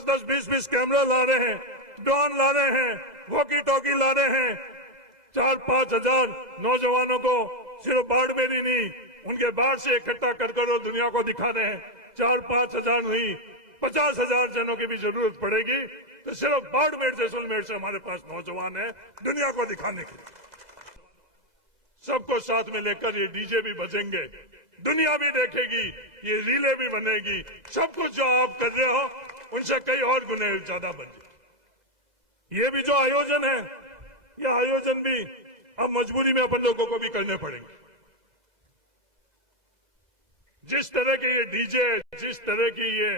10-10, 20-20 camera ला रहे हैं, drone ला रहे हैं, वॉकी टॉकी ला रहे हैं। 4-5 हजार नौजवानों को सिर्फ बाड़मेर ही नहीं, उनके बाढ़ से इकट्ठा कर कर और दुनिया को दिखा रहे हैं। 4-5 हजार नहीं, 50 हजार जनों की भी जरूरत पड़ेगी, तो सिर्फ बाड़मेर जैसलमेर से हमारे पास नौजवान है दुनिया को दिखाने के लिए। सबको साथ में लेकर ये डीजे भी बजेंगे, दुनिया भी देखेगी, ये रीले भी बनेगी। सब कुछ जो आप कर रहे हो उनसे कई और गुने ज्यादा बने। ये भी जो आयोजन है, ये आयोजन भी अब मजबूरी में अपन लोगों को भी करने पड़ेंगे। जिस तरह के ये डीजे, जिस तरह की ये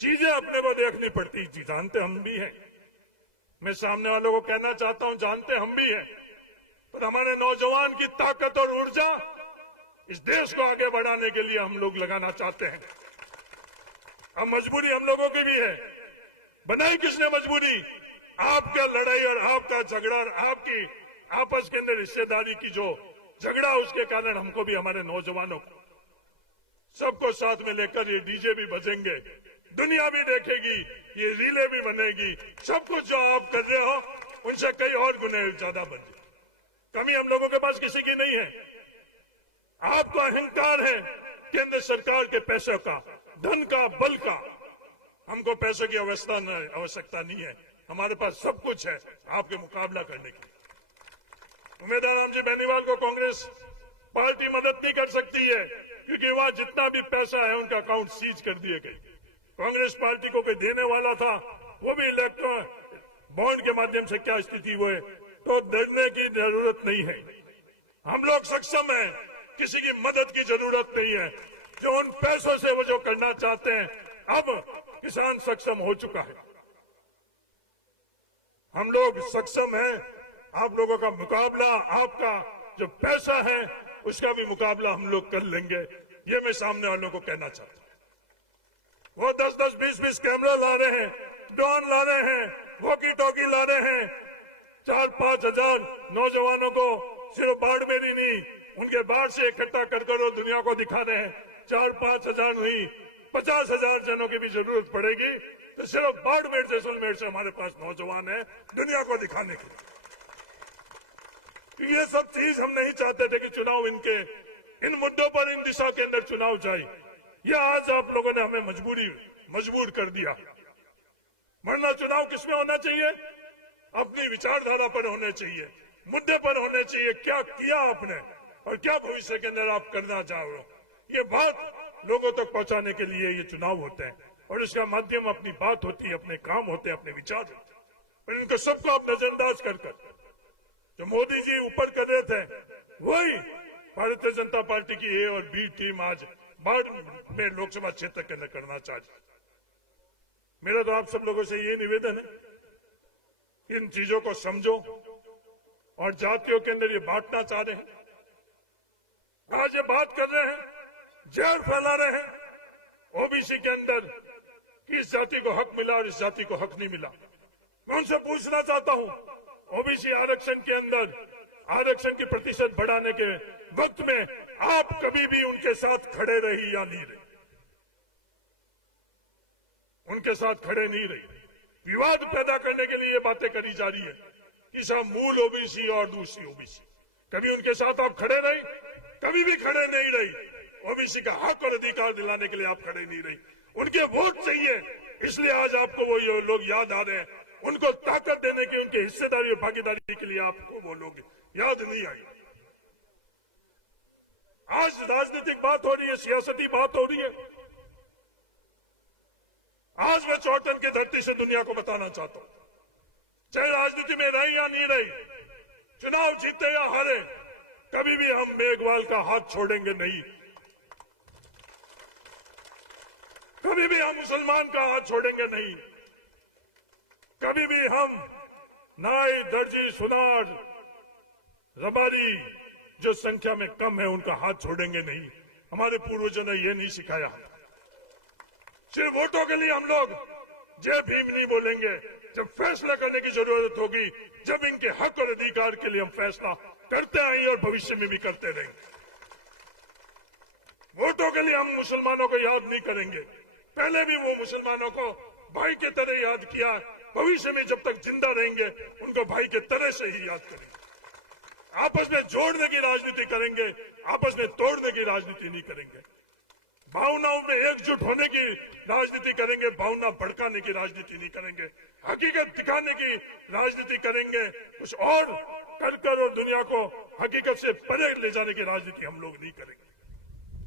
चीजें अपने को देखनी पड़ती, जानते हम भी हैं। मैं सामने वालों को कहना चाहता हूं, जानते हम भी हैं, पर हमारे नौजवान की ताकत और ऊर्जा इस देश को आगे बढ़ाने के लिए हम लोग लगाना चाहते हैं। अब मजबूरी हम लोगों की भी है। बनाई किसने मजबूरी? आपका लड़ाई और आपका झगड़ा और आपकी आपस के अंदर हिस्सेदारी की जो झगड़ा, उसके कारण हमको भी, हमारे नौजवानों को, सबको साथ में लेकर ये डीजे भी बजेंगे, दुनिया भी देखेगी, ये रीले भी बनेगी। सब कुछ जो आप कर रहे हो उनसे कई और गुने ज्यादा बने। कमी हम लोगों के पास किसी की नहीं है। आपको अहंकार है केंद्र सरकार के पैसे का, धन का, बल का। हमको पैसों की आवश्यकता नहीं है, हमारे पास सब कुछ है आपके मुकाबला करने की। उमेदवार जी बेनीवाल को कांग्रेस पार्टी मदद नहीं कर सकती है, क्योंकि वहां जितना भी पैसा है उनका अकाउंट सीज कर दिए गए। कांग्रेस पार्टी को कोई देने वाला था, वो भी इलेक्ट्रॉन बॉन्ड के माध्यम से क्या स्थिति हुई, तो डरने की जरूरत नहीं है। हम लोग सक्षम हैं, किसी की मदद की जरूरत नहीं है। जो उन पैसों से वो जो करना चाहते हैं, अब किसान सक्षम हो चुका है, हम लोग सक्षम हैं। आप लोगों का मुकाबला, आपका जो पैसा है उसका भी मुकाबला हम लोग कर लेंगे, ये मैं सामने वालों को कहना चाहता हूं। वो 10-10, 20-20 कैमरा ला रहे हैं, ड्रोन ला रहे हैं, वॉकी टॉकी ला रहे हैं। 4-5 हजार नौजवानों को सिर्फ बाड़मेर ही नहीं, उनके बाढ़ से इकट्ठा कर कर और दुनिया को दिखा रहे हैं। 4-5 हजार नहीं, 50 हजार जनों की भी जरूरत पड़ेगी, तो सिर्फ बाड़मेर जैसलमेर से हमारे पास नौजवान है दुनिया को दिखाने के लिए। ये सब चीज हम नहीं चाहते थे कि चुनाव इनके इन मुद्दों पर, इन दिशा के अंदर चुनाव जाए। ये आज आप लोगों ने हमें मजबूर कर दिया। वरना चुनाव किसमें होना चाहिए? अपनी विचारधारा पर होने चाहिए, मुद्दे पर होने चाहिए। क्या किया आपने और क्या भविष्य के अंदर आप करना चाह रहे हो, ये बात लोगों तक पहुंचाने के लिए ये चुनाव होते हैं। और इसका माध्यम अपनी बात होती है, अपने काम होते हैं, अपने विचार होते हैं। और इनको सबको आप नजरअंदाज कर जो मोदी जी ऊपर कर रहे थे, वही भारतीय जनता पार्टी की ए और बी टीम आज बाढ़ में लोकसभा क्षेत्र के अंदर करना चाहती। मेरा तो आप सब लोगों से ये निवेदन है, इन चीजों को समझो। और जातियों के अंदर ये बांटना चाह रहे हैं, आज ये बात कर रहे हैं, जहर फैला रहे हैं ओबीसी के अंदर कि इस जाति को हक मिला और इस जाति को हक नहीं मिला। मैं उनसे पूछना चाहता हूं, ओबीसी आरक्षण के अंदर आरक्षण की प्रतिशत बढ़ाने के वक्त में आप कभी भी उनके साथ खड़े रही या नहीं रही? उनके साथ खड़े नहीं रही। विवाद पैदा करने के लिए ये बातें करी जा रही है कि सब मूल ओबीसी और दूसरी ओबीसी। कभी उनके साथ आप खड़े रही? कभी भी खड़े नहीं रही। ओबीसी का हक और अधिकार दिलाने के लिए आप खड़े नहीं रही। उनके वोट चाहिए, इसलिए आज आपको वो लोग याद आ रहे हैं। उनको ताकत देने की, उनके हिस्सेदारी और भागीदारी के लिए आपको वो लोग याद नहीं आई। आज राजनीतिक बात हो रही है, सियासती बात हो रही है। आज मैं चौटन की धरती से दुनिया को बताना चाहता हूं, चाहे राजनीति में रही या नहीं रही, चुनाव जीते या हारे, कभी भी हम मेघवाल का हाथ छोड़ेंगे नहीं। कभी भी हम मुसलमान का हाथ छोड़ेंगे नहीं। कभी भी हम नाई, दर्जी, सुनार, रबारी जो संख्या में कम है उनका हाथ छोड़ेंगे नहीं। हमारे पूर्वजों ने ये नहीं सिखाया। सिर्फ वोटों के लिए हम लोग जय भीम नहीं बोलेंगे। जब फैसला करने की जरूरत होगी, जब इनके हक और अधिकार के लिए हम फैसला करते आए और भविष्य में भी करते रहेंगे। वोटों के लिए हम मुसलमानों को याद नहीं करेंगे। पहले भी वो मुसलमानों को भाई के तरह याद किया, भविष्य में जब तक जिंदा रहेंगे उनको भाई के तरह से ही याद करेंगे। आपस में जोड़ने की राजनीति करेंगे, आपस में तोड़ने की राजनीति नहीं करेंगे। भावनाओं में एकजुट होने की राजनीति करेंगे, भावना भड़काने की राजनीति नहीं करेंगे। हकीकत दिखाने की राजनीति करेंगे, कुछ और कर और दुनिया को हकीकत से परे ले जाने की राजनीति हम लोग नहीं करेंगे।